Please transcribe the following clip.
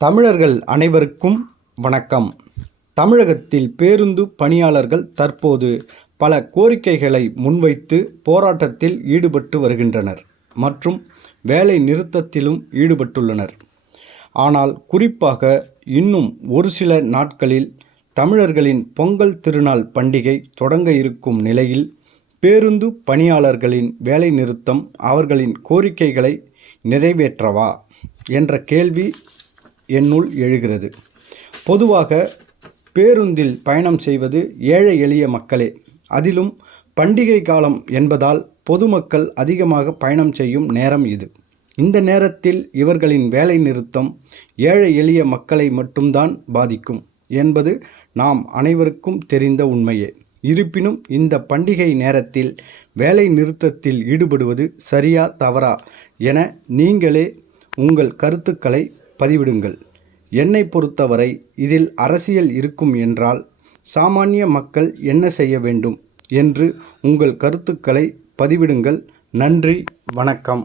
தமிழர்கள் அனைவருக்கும் வணக்கம். தமிழகத்தில் பேருந்து பணியாளர்கள் தற்போது பல கோரிக்கைகளை முன்வைத்து போராட்டத்தில் ஈடுபட்டு வருகின்றனர் மற்றும் வேலை நிறுத்தத்திலும் ஈடுபட்டுள்ளனர். ஆனால் குறிப்பாக இன்னும் ஒரு சில நாட்களில் தமிழர்களின் பொங்கல் திருநாள் பண்டிகை தொடங்க இருக்கும் நிலையில் பேருந்து பணியாளர்களின் வேலை நிறுத்தம் அவர்களின் கோரிக்கைகளை நிறைவேற்றவா என்ற கேள்வி என்னுள் எழுகிறது. பொதுவாக பேருந்தில் பயணம் செய்வது ஏழை எளிய மக்களே. அதிலும் பண்டிகை காலம் என்பதால் பொதுமக்கள் அதிகமாக பயணம் செய்யும் நேரம் இது. இந்த நேரத்தில் இவர்களின் வேலை நிறுத்தம் ஏழை எளிய மக்களை மட்டும்தான் பாதிக்கும் என்பது நாம் அனைவருக்கும் தெரிந்த உண்மையே. இருப்பினும் இந்த பண்டிகை நேரத்தில் வேலை நிறுத்தத்தில் ஈடுபடுவது சரியா தவறா என நீங்களே உங்கள் கருத்துக்களை பதிவிடுங்கள். என்னை பொறுத்தவரை இதில் அரசியல் இருக்கும் என்றால் சாமானிய மக்கள் என்ன செய்ய வேண்டும் என்று உங்கள் கருத்துக்களை பதிவிடுங்கள். நன்றி, வணக்கம்.